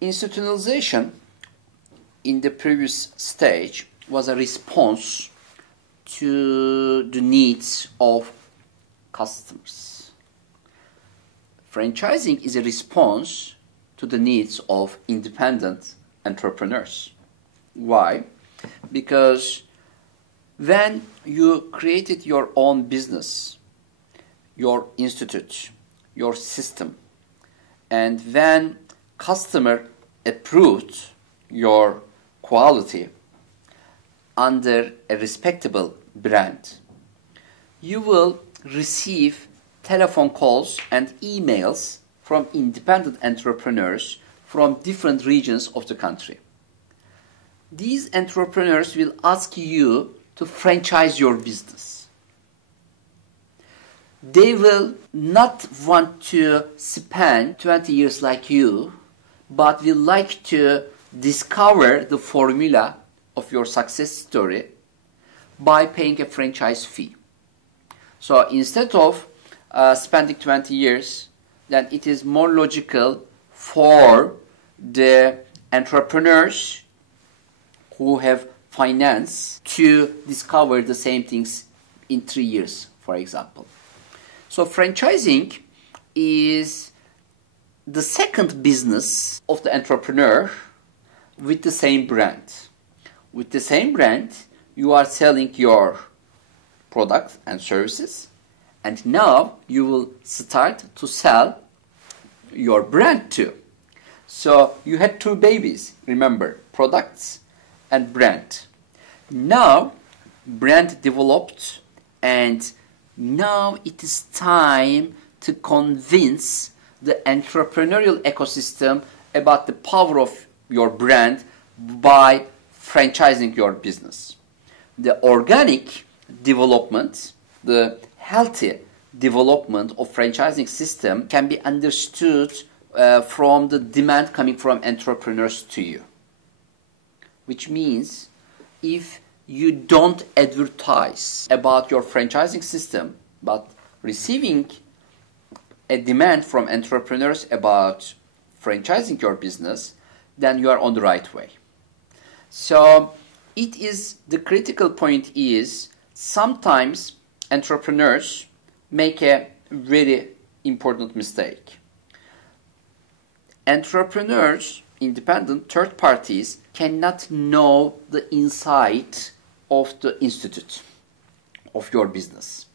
Institutionalization in the previous stage was a response to the needs of customers. Franchising is a response to the needs of independent entrepreneurs. Why? Because when you created your own business, your institute, your system, and when customer approved your quality under a respectable brand, you will receive telephone calls and emails from independent entrepreneurs from different regions of the country. These entrepreneurs will ask you to franchise your business. They will not want to spend 20 years like you, but will like to discover the formula of your success story by paying a franchise fee. So instead of spending 20 years, then it is more logical for the entrepreneurs who have finance to discover the same things in 3 years, for example. So franchising is the second business of the entrepreneur with the same brand. With the same brand, you are selling your products and services, and now you will start to sell your brand too. So you had two babies, remember, products and brand. Now brand developed, and now it is time to convince the entrepreneurial ecosystem about the power of your brand by franchising your business. The organic development, the healthy development of franchising system can be understood from the demand coming from entrepreneurs to you. Which means if you don't advertise about your franchising system, but receiving a demand from entrepreneurs about franchising your business, then you are on the right way. So it is, the critical point is, sometimes entrepreneurs make a very important mistake. Entrepreneurs, independent third parties, cannot know the inside of the institute of your business.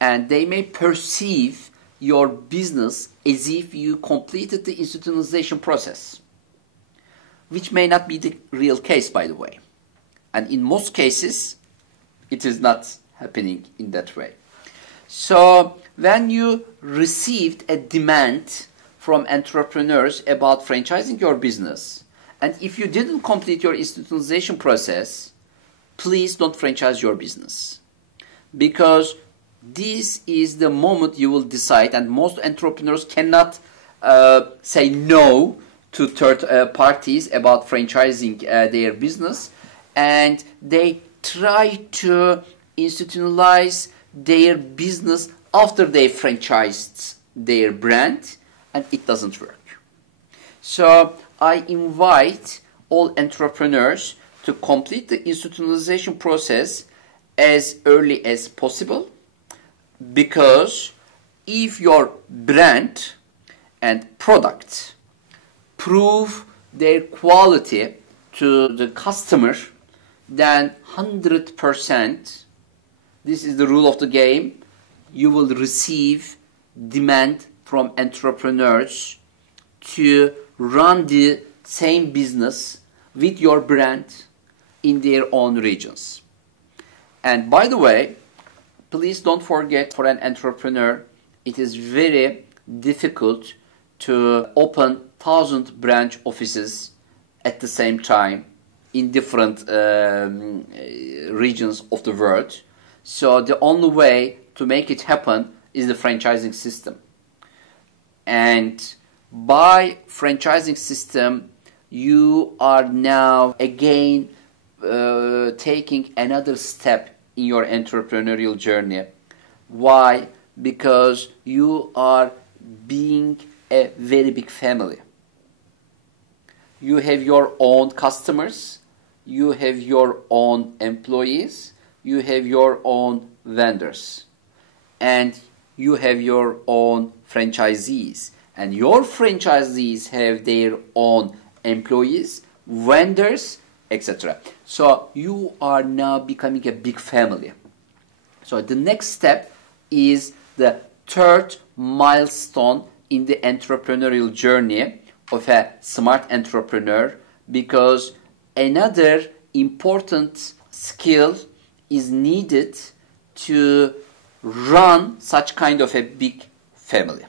And they may perceive your business as if you completed the institutionalization process, which may not be the real case, by the way. And in most cases, it is not happening in that way. So when you received a demand from entrepreneurs about franchising your business, and if you didn't complete your institutionalization process, please don't franchise your business. Because this is the moment you will decide, and most entrepreneurs cannot say no to third parties about franchising their business, and they try to institutionalize their business after they franchised their brand, and it doesn't work. So I invite all entrepreneurs to complete the institutionalization process as early as possible, because if your brand and product prove their quality to the customer, then 100%, this is the rule of the game, you will receive demand from entrepreneurs to run the same business with your brand in their own regions. And by the way, please don't forget, for an entrepreneur, it is very difficult to open 1,000 branch offices at the same time in different regions of the world. So the only way to make it happen is the franchising system. And by franchising system, you are now again taking another step in your entrepreneurial journey. Why? Because you are being a very big family. you have your own customers, you have your own employees, you have your own vendors, and you have your own franchisees. And your franchisees have their own employees, vendors, etc. So you are now becoming a big family. So the next step is the third milestone in the entrepreneurial journey of a smart entrepreneur, because another important skill is needed to run such kind of a big family.